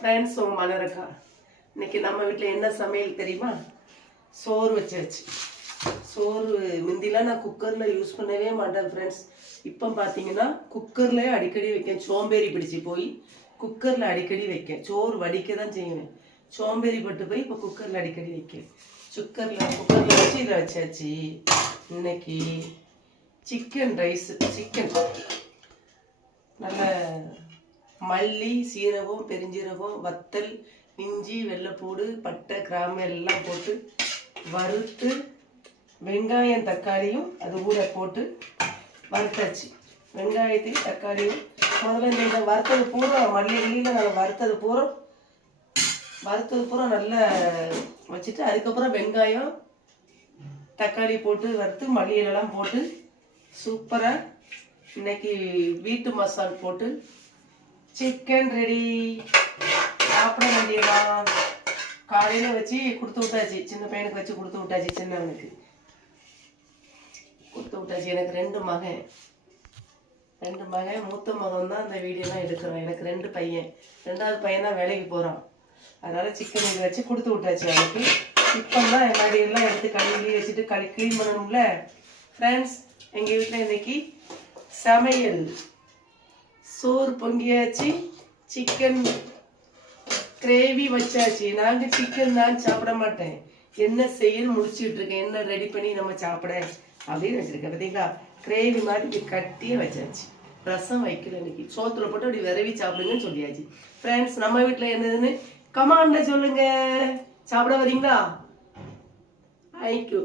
Friends, உங்கள் மலரக்கா. இன்னைக்கு நம்ம வீட்டில் என்ன சமையல் தெரியுமா? சோறு வச்சாச்சு. சோறு முந்திலாம் நான் குக்கரில் யூஸ் பண்ணவே மாட்டேன் ஃப்ரெண்ட்ஸ். இப்போ பார்த்தீங்கன்னா குக்கர்லேயே அடிக்கடி வைக்கேன். சோம்பேறி பிடிச்சி போய் குக்கரில் அடிக்கடி வைக்கேன். சோறு வடிக்க தான் செய்வேன். சோம்பேறி பட்டு போய் இப்போ குக்கரில் அடிக்கடி வைக்கேன். குக்கரில் வச்சு இதை வச்சாச்சு. இன்னைக்கு சிக்கன் ரைஸ். சிக்கன் நல்ல மல்லி, சீரகம், பெருஞ்சீரகம், வத்தல், இஞ்சி, வெள்ளைப்பூடு, பட்டை, கிராம்பு எல்லாம் போட்டு வறுத்து வெங்காயம் தக்காளியும் அது கூட போட்டு வறுத்தாச்சு. வெங்காயத்தையும் தக்காளியும் முதல்ல இந்த வறுத்தது பூரா மல்லி வெளியில் நல்லா வறுத்தது பூரா நல்லா வச்சுட்டு அதுக்கப்புறம் வெங்காயம் தக்காளி போட்டு வறுத்து மல்லியிலலாம் போட்டு சூப்பராக இன்னைக்கு வீட்டு மசால் போட்டு சிக்கன் ரெடி. சாப்பிட வேண்டியதான். காலையில் வச்சு கொடுத்து விட்டாச்சு. சின்ன பையனுக்கு வச்சு கொடுத்து விட்டாச்சு. சின்னவனுக்கு கொடுத்து விட்டாச்சு. எனக்கு ரெண்டு மகன். மூத்த மகன் தான் இந்த வீடியோலாம் எடுக்கிறோம். எனக்கு 2 பையன். 2வது பையன் தான் வேலைக்கு போகிறான். அதனால் சிக்கன் இது வச்சு கொடுத்து விட்டாச்சு அவனுக்கு. சிக்கன் தான் எல்லாம் எடுத்து கழுவி வச்சுட்டு க்ளீன் பண்ணணும்ல ஃப்ரெண்ட்ஸ். எங்கள் வீட்டில் இன்னைக்கு சமையல் சோறு பொங்கியாச்சு, சிக்கன் கிரேவி வச்சாச்சு. நாங்கள் சிக்கன் தான் சாப்பிட மாட்டேன். என்ன செய்யணும் முடிச்சுட்டு இருக்கேன். என்ன ரெடி பண்ணி நம்ம சாப்பிட அப்படின்னு வச்சுருக்கேன். பார்த்தீங்களா, கிரேவி மாதிரி கட்டியே வச்சாச்சு. ரசம் வைக்கல இன்னைக்கு. சோத்துல போட்டு அப்படி விரவி சாப்பிடுங்கன்னு சொல்லியாச்சு. ஃப்ரெண்ட்ஸ், நம்ம வீட்டில் என்னதுன்னு கமாண்ட்ல சொல்லுங்க. சாப்பிட வரீங்களா? தேங்க்யூ.